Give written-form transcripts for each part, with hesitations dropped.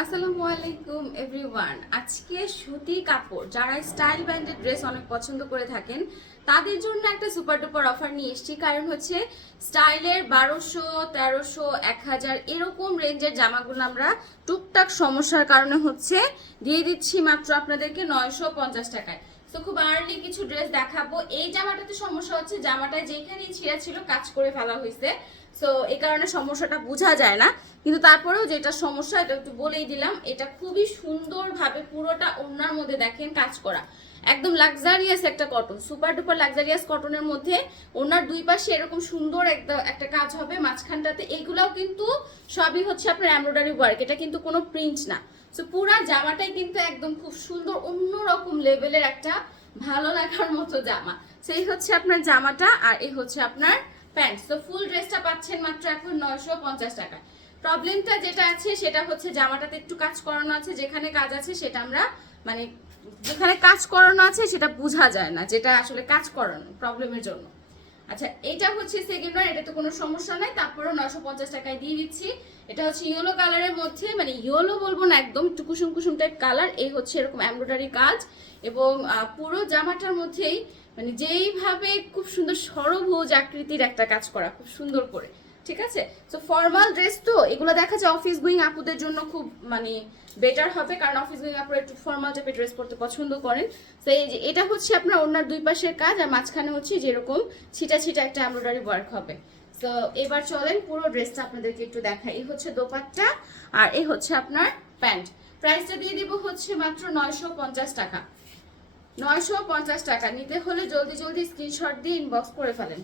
আসসালামু আলাইকুম এভরিওয়ান। আজকে সুতি কাপড় যারা স্টাইল ব্র্যান্ডেড ড্রেস অনেক পছন্দ করে থাকেন তাদের জন্য একটা সুপার ডুপার অফার নিয়ে এসেছি। কারণ হচ্ছে স্টাইলের 1200, 1300, 1000 এরকম রেঞ্জের জামাগুলো আমরা টুকটাক সমস্যার কারণে হচ্ছে দিয়ে দিচ্ছি মাত্র আপনাদেরকে 950 টাকায়। তো খুব আর্লি কিছু ড্রেস দেখাবো। এই জামাটাতে সমস্যা হচ্ছে জামাটায় যেখানেই ছিঁড়া ছিল কাজ করে ফেলা হয়েছে, সো এই কারণে সমস্যাটা বোঝা যায় না। কিন্তু তারপরেও যেটা সমস্যা এটা একটু বলেই দিলাম। এটা খুবই সুন্দরভাবে পুরোটা ওড়নার মধ্যে দেখেন কাজ করা, একদম লাক্সারিয়াস একটা কটন, সুপার ডুপার লাক্সারিয়াস কটনের মধ্যে ওড়নার দুই পাশে এরকম সুন্দর একটা কাজ হবে মাঝখানটাতে। এইগুলাও কিন্তু সবই হচ্ছে আপনার এমব্রয়ডারি ওয়ার্ক, এটা কিন্তু কোনো প্রিন্ট না। সো পুরা জামাটাই কিন্তু একদম খুব সুন্দর অন্যরকম লেভেলের একটা ভালো লাগার মতো জামা। সেই হচ্ছে আপনার জামাটা, আর এই হচ্ছে আপনার প্যান্ট। তো ফুল ড্রেসটা পাচ্ছেন মাত্র এখন 950 টাকা। প্রবলেমটা যেটা আছে সেটা হচ্ছে জামাটাতে একটু কাজ করানো আছে, যেখানে কাজ আছে সেটা আমরা মানে যেখানে কাজ করানো আছে সেটা বোঝা যায় না, যেটা আসলে কাজ করানো প্রবলেমের জন্য। আচ্ছা, এটা হচ্ছে সেকেন্ড ওয়ান, এটা তো কোনো সমস্যা নাই, তারপরেও 950 টাকায় দিয়ে দিচ্ছি। এটা হচ্ছে ইয়েলো কালারের মধ্যে, মানে ইয়েলো বলবো না, একদম একটু কুসুম কুসুম টাইপ কালার। এই হচ্ছে এরকম এমব্রয়ডারি কাজ এবং পুরো জামাটার মধ্যেই মানে যেইভাবে খুব সুন্দর সরভুজ আকৃতির একটা কাজ করা খুব সুন্দর করে, ঠিক আছে। সো ফর্মাল ড্রেস তো এগুলো দেখা যায় অফিস গোয়িং আপুদের জন্য খুব মানে বেটার হবে, কারণ অফিস গোয়িং আপুরা একটু ফর্মাল টাইপের ড্রেস পরতে পছন্দ করেন। তো এই যে এটা হচ্ছে আপনার ওনার দুই পাশের কাজ, আর মাঝখানে হচ্ছে যেরকম ছিটা ছিটা একটা এমব্রয়ডারি ওয়ার্ক হবে। তো এবার চলেন পুরো ড্রেসটা আপনাদেরকে একটু দেখাই। এই হচ্ছে দোপাট্টা আর এই হচ্ছে আপনার প্যান্ট। প্রাইসটা দিয়ে দিব হচ্ছে মাত্র 950 টাকা। 950 টাকা নিতে হলে জলদি জলদি স্ক্রিনশট দিয়ে ইনবক্স করে ফেলেন।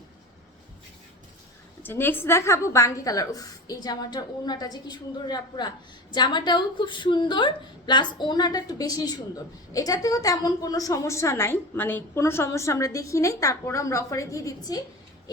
আচ্ছা, নেক্সট দেখাবো বাঙ্গি কালার। উফ, এই জামাটার ওড়নাটা যে কি সুন্দর রে আপুরা, জামাটাও খুব সুন্দর প্লাস ওড়নাটা একটু বেশি সুন্দর। এটাতেও তেমন কোনো সমস্যা নাই, মানে কোনো সমস্যা আমরা দেখি নাই, তারপর আমরা অফারে দিয়ে দিচ্ছি।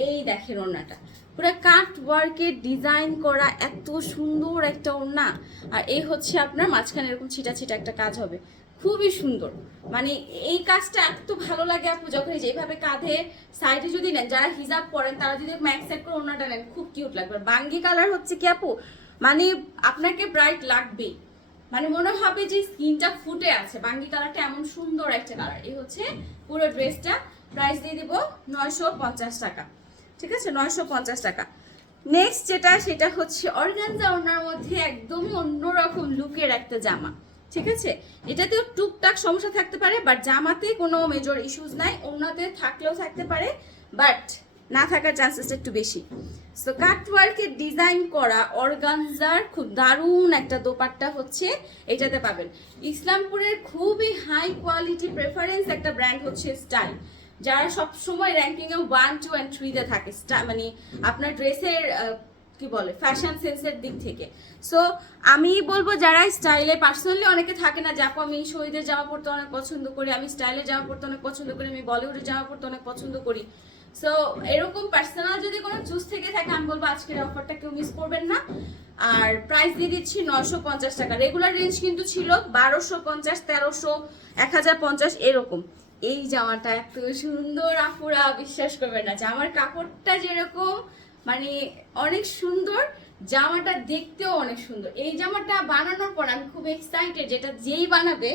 এই দেখেন ওড়নাটা পুরো কাট ওয়ার্কের ডিজাইন করা, এত সুন্দর একটা ওড়না। আর এই হচ্ছে আপনার মাঝখানে এরকম ছিটা ছিটা একটা কাজ হবে, খুবই সুন্দর। মানে এই কাজটা এত ভালো লাগে আপু, যখন যেভাবে কাঁধে সাইডে যদি নেন, যারা হিজাব পরেন তারা যদি ম্যাক্স সেট করে ওনাটা নেন খুব কিউট লাগবে। বাঙ্গি কালার হচ্ছে কি আপু, মানে আপনাকে ব্রাইট লাগবেই, মানে মনে হবে যে স্কিনটা ফুটে আছে। বাঙ্গি কালারটা এমন সুন্দর একটা কালার। এই হচ্ছে পুরো ড্রেসটা। প্রাইস দিয়ে দিব 950 টাকা, ঠিক আছে, 950 টাকা। নেক্সট যেটা সেটা হচ্ছে অর্গানজা ওড়নার মধ্যে একদম অন্যরকম লুকের একটা জামা, ঠিক আছে। এটাতেও টুকটাক সমস্যা থাকতে পারে, বাট জামাতে কোনো মেজর ইস্যুস নাই। ওড়নাতে থাকলেও থাকতে পারে, বাট না থাকার চান্সেসটা একটু বেশি। সো কাটওয়ার্কের ডিজাইন করা অর্গানজার খুব দারুণ একটা দোপাট্টা হচ্ছে এটাতে পাবেন। ইসলামপুরের খুবই হাই কোয়ালিটি প্রেফারেন্স একটা ব্র্যান্ড হচ্ছে স্টাইল, যারা সবসময় র্যাঙ্কিংয়ে 1, 2 and 3-তে থাকে, মানে আপনার ড্রেসের কি বলে ফ্যাশন সেন্সের দিক থেকে। সো আমি বলবো যারা স্টাইলে পার্সোনালি অনেকে থাকে না যে আপু আমি শহীদের জামা পরতে অনেক পছন্দ করি, আমি স্টাইলের জামা পরতে অনেক পছন্দ করি, আমি বলিউডের জামা পরতে অনেক পছন্দ করি। সো এরকম পার্সোনাল যদি কোনো চুজ থেকে থাকে আমি বলবো আজকের অফারটা কেউ মিস করবেন না। আর প্রাইস দিয়ে দিচ্ছি 950 টাকা। রেগুলার রেঞ্জ কিন্তু ছিল 1250, 1300, 1050 এরকম। এই জামাটা এত সুন্দর আপুরা বিশ্বাস করবে না, জামার কাপড়টা যেরকম মানে অনেক সুন্দর, জামাটা দেখতেও অনেক সুন্দর। এই জামাটা বানানোর পর আমি খুব এক্সাইটেড, যেটা যেই বানাবে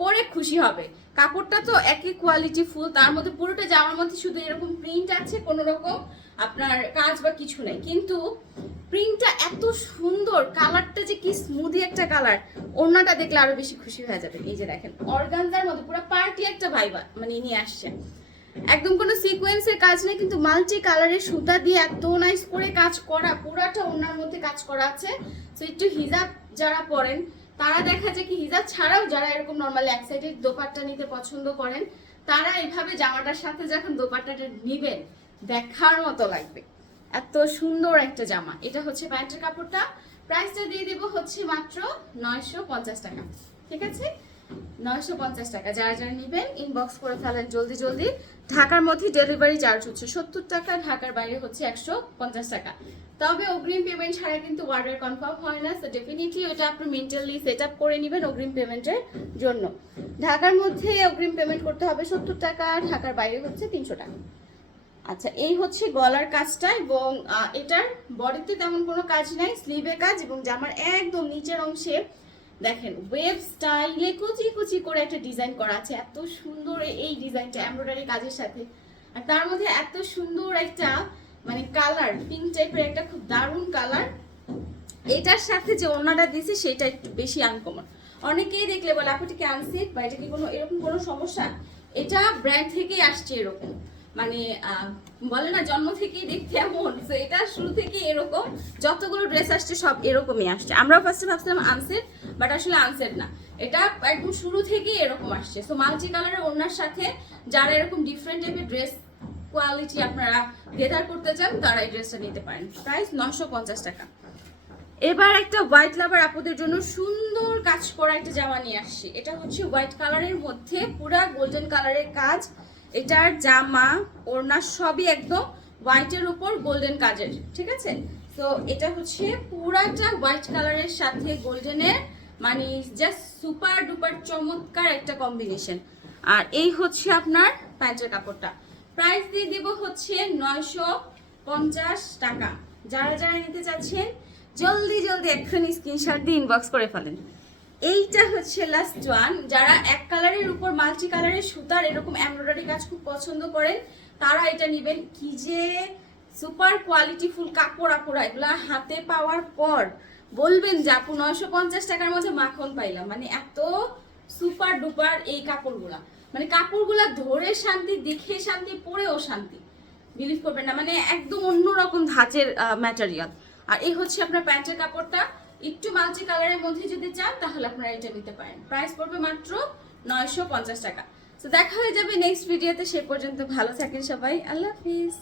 পরে খুশি হবে। কাপড়টা তো একই কোয়ালিটি ফুল, তার মধ্যে পুরোটা জামার মধ্যে শুধু এরকম প্রিন্ট আছে, কোনো রকম আপনার কাজ বা কিছু নেই, কিন্তু প্রিন্টটা এত সুন্দর, কালারটা যে কি স্মুদি একটা কালার। ওড়নাটা দেখলে আরো বেশি খুশি হয়ে যাবে। এই যে দেখেন অর্গানজার মধ্যে পুরো পার্টি একটা ভাইবা মানে নিয়ে আসছে, একদম কোনো সিকোয়েন্সের কাজ নেই, কিন্তু মাল্টি কালারের সুতা দিয়ে এত নাইস করে কাজ করা, পুরাটা ওনার মধ্যে কাজ করা আছে। তো একটু হিজাব যারা পরেন তারা দেখা যায় কি, হিজাব ছাড়াও যারা এরকম নর্মালি এক সাইডের দোপাট্টা নিতে পছন্দ করেন, তারা এইভাবে জামাটার সাথে যখন দোপাট্টাটা নিবেন দেখার মতো লাগবে। এত সুন্দর একটা জামা। এটা হচ্ছে প্যান্টের কাপড়টা। প্রাইসটা দিয়ে দিব হচ্ছে মাত্র 950 টাকা, ঠিক আছে, 950 টাকা। যারা যারা নেবেন ইনবক্স করে ফেলেন জলদি জলদি। ঢাকার মধ্যে ডেলিভারি চার্জ হচ্ছে 70 টাকা, ঢাকার বাইরে হচ্ছে 150 টাকা। তবে অগ্রিম পেমেন্ট ছাড়া কিন্তু অর্ডার কনফার্ম হয় না, সো ডেফিনেটলি ওটা আপনি মেন্টালি সেট আপ করে নেবেন অগ্রিম পেমেন্টের জন্য। ঢাকার মধ্যে অগ্রিম পেমেন্ট করতে হবে 70 টাকা, ঢাকার বাইরে হচ্ছে 300 টাকা। আচ্ছা, এই হচ্ছে গলার কাজটা, এবং এটার বডিতে তেমন কোনো কাজ নাই, স্লিভে কাজ, এবং জামার একদম নিচের অংশে দেখেন ওয়েব স্টাইলে কুচি কুচি করে একটা ডিজাইন করা আছে, এত সুন্দর এই ডিজাইনটা এমব্রয়ডারি কাজের সাথে, আর তার মধ্যে এত সুন্দর একটা মানে কালার, পিঙ্ক টাইপের একটা খুব দারুণ কালার। এটার সাথে যে ওড়নাটা দিয়েছে সেটা একটু বেশি আনকমন। অনেকেই দেখলে বলে আপু এটা কি আনসেফ বা এটা কি কোনো এরকম কোনো সমস্যা? এটা ব্র্যান্ড থেকেই আসছে এরকম, মানে বলে না জন্ম থেকেই দেখতে এমন, তো এটা শুরু থেকেই এরকম, যতগুলো ড্রেস আসছে সব এরকমই আসছে। আমরাও ফার্স্টে ভাবছিলাম আনসেট, বাট আসলে আনসেট না, এটা একদম শুরু থেকেই এরকম আসছে। সো মাল্টি কালারের ওড়নার সাথে যারা এরকম ডিফারেন্ট টাইপের ড্রেস কোয়ালিটি আপনারা গেদার করতে চান তারা এই ড্রেসটা নিতে পারেন। প্রাইস 950 টাকা। এবার একটা হোয়াইট লাভার আপুদের জন্য সুন্দর কাজ করা একটা জামা নিয়ে আসছি। এটা হচ্ছে হোয়াইট কালারের মধ্যে পুরা গোল্ডেন কালারের কাজ, এটার জামা ওড়না সবই একদম হোয়াইটের উপর গোল্ডেন কাজের, ঠিক আছে? তো এটা হচ্ছে পুরাটা হোয়াইট কালারের সাথে গোল্ডেনের, মানে জাস্ট সুপার ডুপার চমৎকার একটা কম্বিনেশন। আর এই হচ্ছে আপনার প্যান্টের কাপড়টা। প্রাইস দিয়ে দেব হচ্ছে 950 টাকা। যারা যারা নিতে চাচ্ছেন জলদি জলদি এক্ষুনি স্ক্রিনশট দিয়ে ইনবক্স করে ফেলেন। এইটা হচ্ছে লাস্ট ওয়ান। যারা এক কালারের উপর মাল্টি কালারের সুতার এরকম এমব্রয়ডারি কাজ খুব পছন্দ করেন তারা এটা নেবেন। কি যে সুপার কোয়ালিটিফুল কাপড় আপুরা, এগুলা হাতে পাওয়ার পর বলবেন যে আপু 950 টাকার মধ্যে মাখন পাইলাম। মানে এত সুপার ডুপার এই কাপড়গুলা, মানে কাপড়গুলা ধরে শান্তি, দেখে শান্তি, পরেও শান্তি, বিলিভ করবেন না, মানে একদম অন্যরকম ধাঁচের ম্যাটেরিয়াল। আর এই হচ্ছে আপনার প্যান্টের কাপড়টা। একটু মাল্টি কালারের মধ্যে যদি চান তাহলে আপনারা এটা নিতে পারেন। প্রাইস পড়বে মাত্র 950 টাকা। তো দেখা হয়ে যাবে নেক্সট ভিডিওতে। সে পর্যন্ত ভালো থাকেন সবাই, আল্লাহ হাফিজ।